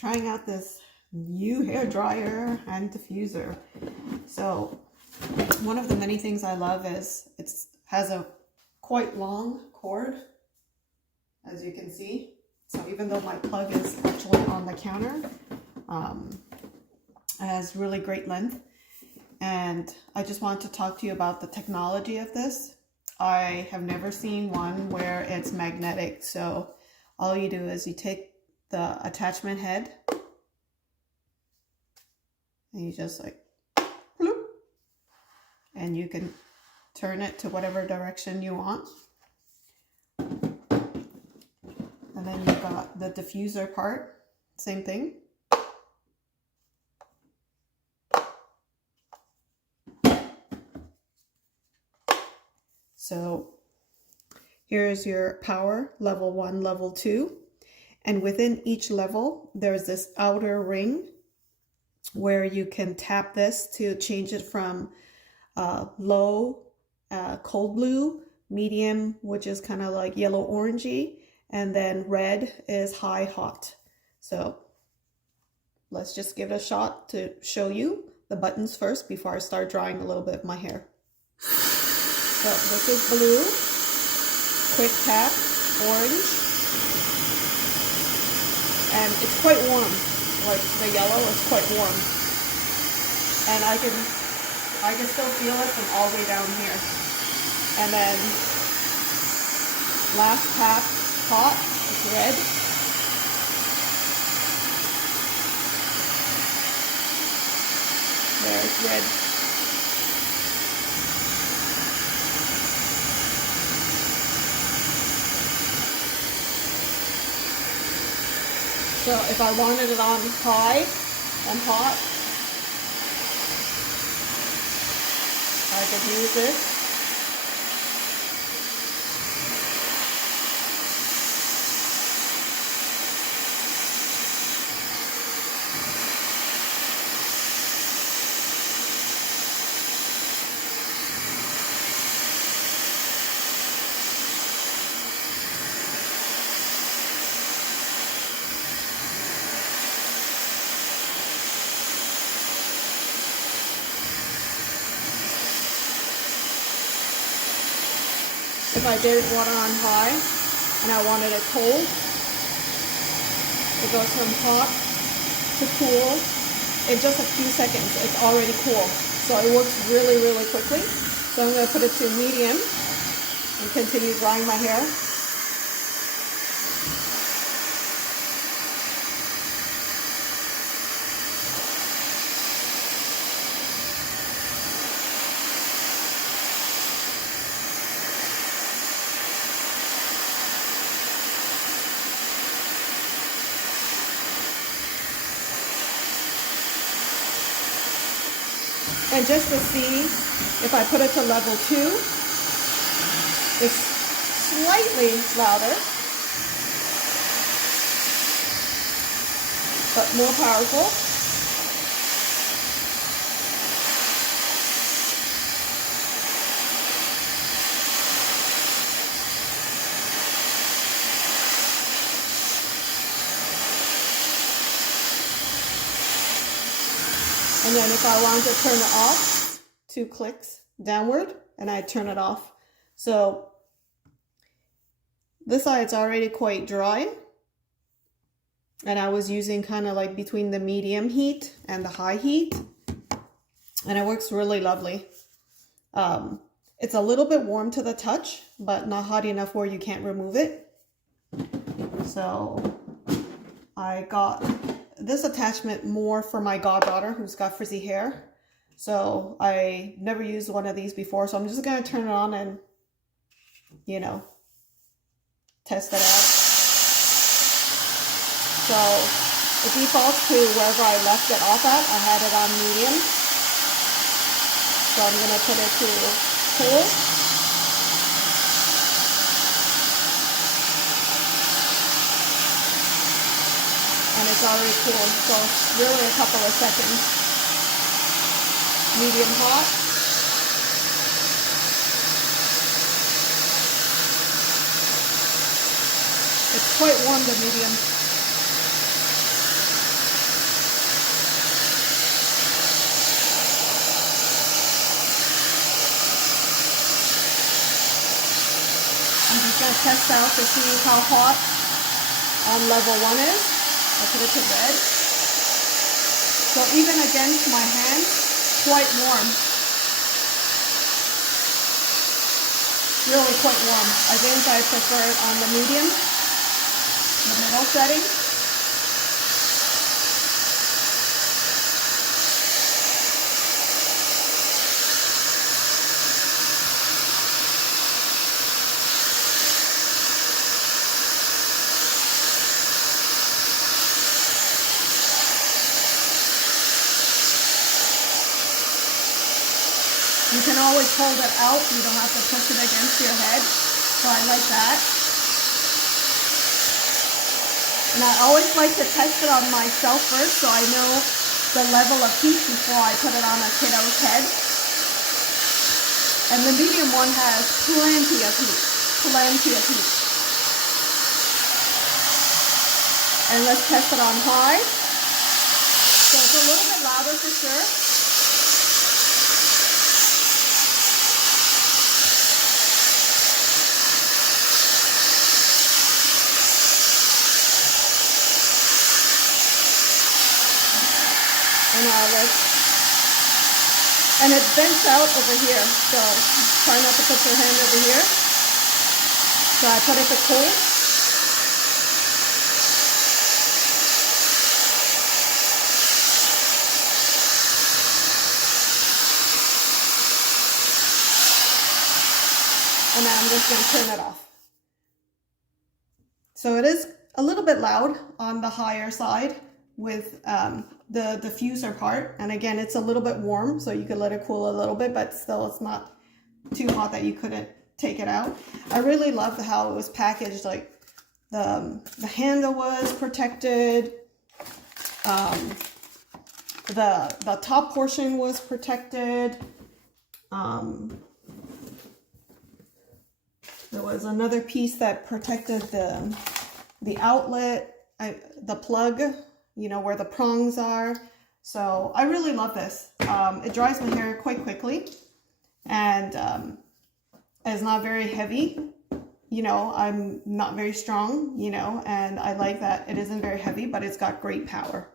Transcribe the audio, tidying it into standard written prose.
trying out this new hair dryer and diffuser. So one of the many things I love is it has a quite long cord, as you can see. So even though my plug is actually on the counter, it has really great length. And I just wanted to talk to you about the technology of this. I have never seen one where it's magnetic. So all you do is you take the attachment head and you just like bloop, and you can turn it to whatever direction you want. And then you've got the diffuser part, same thing. So here's your power, level 1, level 2. And within each level, there's this outer ring where you can tap this to change it from low, cold blue, medium, which is kind of like yellow orangey, and then red is high hot. So let's just give it a shot to show you the buttons first before I start drying a little bit of my hair. So this is blue, quick tap, orange, and it's quite warm. Like the yellow is quite warm, and I can still feel it from all the way down here. And then last tap, hot, is red. There's red. So if I wanted it on high and hot, I could use this. If I did want it on high and I wanted it cold, it goes from hot to cool in just a few seconds. It's already cool. So it works really, really quickly. So I'm going to put it to medium and continue drying my hair. And just to see, if I put it to level 2, it's slightly louder, but more powerful. And then if I want to turn it off, 2 clicks downward and I turn it off. So this side's already quite dry. And I was using kind of like between the medium heat and the high heat. And it works really lovely. It's a little bit warm to the touch, but not hot enough where you can't remove it. So I got this attachment more for my goddaughter who's got frizzy hair. So I never used one of these before. So I'm just going to turn it on and, you know, test it out. So it defaults to wherever I left it off at. I had it on medium. So I'm going to put it to cool. And it's already cool, so really a couple of seconds. Medium hot. It's quite warm, the medium. test out to see how hot on level 1 is. I put it to red. So even against my hand, quite warm. Really quite warm. I think I prefer it on the medium, the middle setting. You can always hold it out. You don't have to push it against your head. So I like that. And I always like to test it on myself first so I know the level of heat before I put it on a kiddo's head. And the medium one has plenty of heat. Plenty of heat. And let's test it on high. So it's a little bit louder for sure. And it vents out over here, so try not to put your hand over here. So I put it to cool. And now I'm just going to turn it off. So it is a little bit loud on the higher side with the diffuser part, and again it's a little bit warm, so you could let it cool a little bit, but still it's not too hot that you couldn't take it out. I really loved how it was packaged, like the handle was protected, the top portion was protected, there was another piece that protected the outlet, the plug, you know, where the prongs are. So I really love this. It dries my hair quite quickly, and it's not very heavy. You know, I'm not very strong, you know, and I like that it isn't very heavy, but it's got great power.